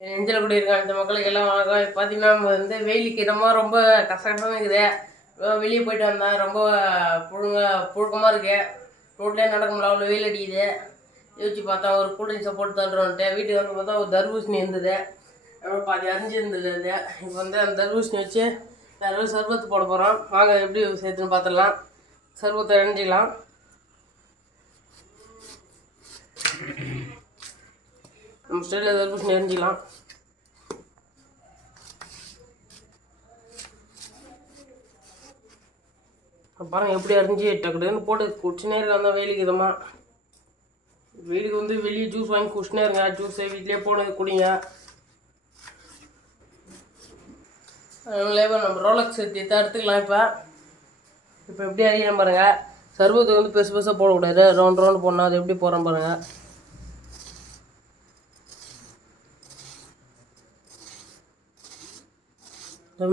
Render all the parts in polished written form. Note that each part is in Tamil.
நெஞ்சில் கூட இருக்காங்க இந்த மக்களுக்கு எல்லாம் வணக்கம். இப்போ பார்த்தீங்கன்னா நம்ம வந்து வெயிலுக்கு இதமாக ரொம்ப கஷ்டமாக இருக்குது. வெளியே போயிட்டு வந்தேன், ரொம்ப புழுக்கமாக இருக்கு. ரோட்லேயே நடக்க முடியல, அவ்வளோ வெயில் அடிக்குது. யோசிச்சு பார்த்தா ஒரு கூல்ட்ரிங்க்ஸை போட்டு தள்ளுறோன்ட்டு வீட்டுக்கு வந்து பார்த்தா ஒரு தர்பூசணி இருந்தது. அப்புறம் பாதி அரிஞ்சிருந்தது. அது இப்போ வந்து அந்த தர்பூசணி வச்சு வேறு சர்பத்து போட போகிறோம். வாங்க எப்படி சேர்த்துன்னு பார்த்துடலாம். சர்பத்தை அரிஞ்சிக்கலாம். நம்ம ஸ்டைலில் தர்பூசணி அரிஞ்சிக்கலாம். பாருங்கள் எப்படி அரிஞ்சு டக்குன்னு போட்டு குடிச்சுனே இருக்க. அந்த வெயிலுக்கு இதமாக வெயிலுக்கு வந்து வெளியே ஜூஸ் வாங்கி குடிச்சுனே இருங்க. ஜூஸை வீட்லேயே போனது குடிங்க. அதனால நம்ம ரோலக்ஸ் எடுத்துக்கலாம். இப்போ எப்படி அறியணும் பாருங்கள். சர்பத்துக்கு வந்து பெருசு பெருசாக போடக்கூடாது, ரவுண்ட் ரவுண்டு போடணும். அது எப்படி போடுறோம் பாருங்கள்.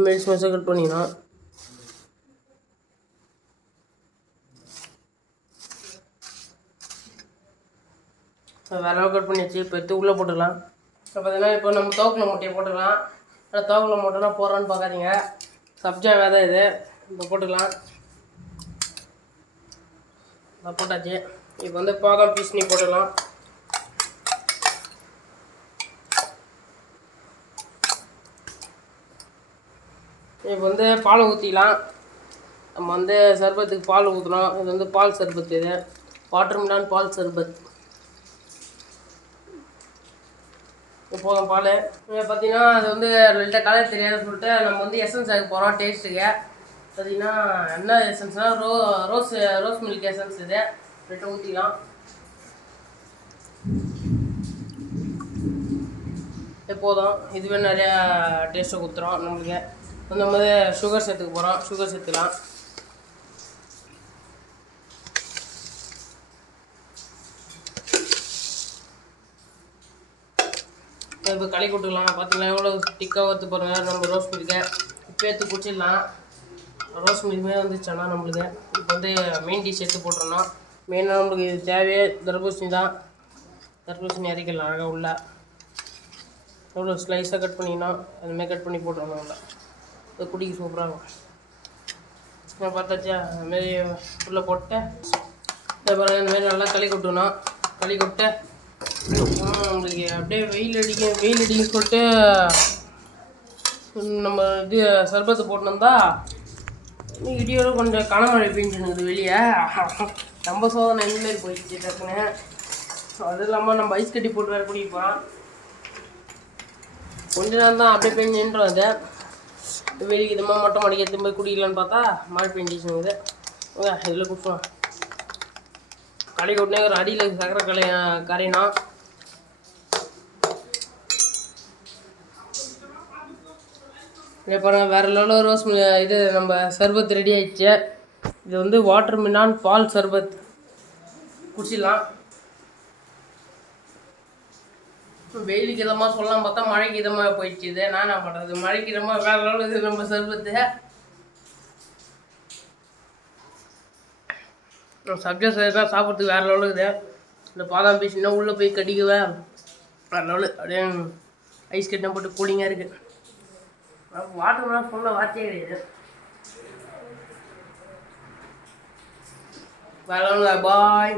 மெடிசு மெடிசாக கட் பண்ணிக்கணும். வேற கட் பண்ணியாச்சு. இப்போ எடுத்து உள்ளே போட்டுக்கலாம். இப்போ பார்த்தீங்கன்னா இப்போ நம்ம தோக்குல மூட்டையை போட்டுக்கலாம். ஆனால் தோக்குல மூட்டைனா போடுறோன்னு பார்க்காதீங்க. சப்ஜா விதை இது. இப்போ போட்டுக்கலாம். போட்டாச்சு. இப்போ வந்து பாதாம் பீஸ்னி போட்டுக்கலாம். இப்போ வந்து பாலை ஊற்றிக்கலாம். நம்ம வந்து சர்பத்துக்கு பால் ஊற்றணும். இது வந்து பால் சர்பத்து. இது வாட்டர்மெலான் பால் சர்பத். போதும் பால். பார்த்தீங்கன்னா அது வந்து ரெண்டு கலர் தெரியாதுன்னு சொல்லிட்டு நம்ம வந்து எசன்ஸ் ஆக போகிறோம் டேஸ்ட்டுக்கு. பார்த்தீங்கன்னா என்ன எசன்ஸ்னால் ரோஸ் மில்க் எசன்ஸ். இது ரெண்டு ஊற்றிக்கலாம். எப்போதும் இதுவே நிறையா டேஸ்ட்டை கொடுத்துரும் நம்மளுக்கு. அந்த மாதிரி சுகர் சேர்த்துக்க போகிறோம். சுகர் சேர்த்துக்கலாம். இப்போ களி கொடுத்துக்கலாம். பார்த்தீங்கன்னா எவ்வளோ திக்காக ஊற்று போகிறோங்க. நம்ம ரோஸ் மில்கை இப்போ எடுத்து குடிச்சிடலாம். ரோஸ் மில்க்குமே வந்துச்சுன்னா நம்மளுக்கு இப்போ வந்து மெயின் டிஷ் எடுத்து போட்டுருணும். மெயினாக நம்மளுக்கு இது தேவையே தர்பூசணி தான். தர்பூசணி அரைக்கலாம் அழகாக உள்ள எவ்வளோ ஸ்லைஸாக கட் பண்ணிக்கணும். அதுமாதிரி கட் பண்ணி போட்டுருணும். உள்ள அது குடிக்க சூப்பராக இருக்கும். பார்த்தாச்சா அதுமாரி உள்ளே போட்டு இதை பாருங்கள். இந்தமாரி நல்லா களி கொட்டணும். களி கொட்டு நம்மளுக்கு அப்படியே வெயில் அடிக்கும் சொல்லிட்டு நம்ம இது சர்பத்து போட்டுருந்தா இடியோட கொஞ்சம் கனமழை பெஞ்சுனுக்குது வெளியே. நம்ம சோதனை இந்தமாரி போயிடுச்சு டக்குன்னு. அது இல்லாமல் நம்ம ஐஸ் கட்டி போட்டு வேறு குடிப்போம். கொஞ்ச நேரம் தான் அப்படியே பெஞ்சுன்றோம். அது வெயிலுக்கு இதமாக மொட்டை மாடிக்கு எடுத்து போய் குடிக்கலான்னு பார்த்தா மழை பெஞ்சிச்சுங்குது. இதில் குடிச்சோம். களி கொட்டினே ஒரு அடியில் சக்கரை கரையினோம். இதே பாருங்கள் வேறு லெவலில் ரோஸ் இது நம்ம சர்பத் ரெடி ஆகிடுச்சு. இது வந்து வாட்டர்மெலான் பால் சர்பத். குடிச்சிடலாம். வெயிலுக்கு இதமாக சொல்லலாம் பார்த்தா மழைக்கு இதமாக போயிடுச்சு. இது நான் என்ன பண்ணுறது. மழைக்கு இதமாக வேறு லெவலில் இது நம்ம சர்பத்து. சப்ஜா தான் சாப்பிட்றதுக்கு வேறு லெவலில் இருக்குது. இந்த பாதாம் பீஸ் இன்னும் உள்ளே போய் கடிக்குவேன். வேறு லெவலு. அப்படியே ஐஸ் கட்டினா போட்டு கூலிங்காக இருக்குது. வாட்டர்மெலான் சொல்ல வார்த்தையே கிடையாது. வேறு லெவலில். பாய்.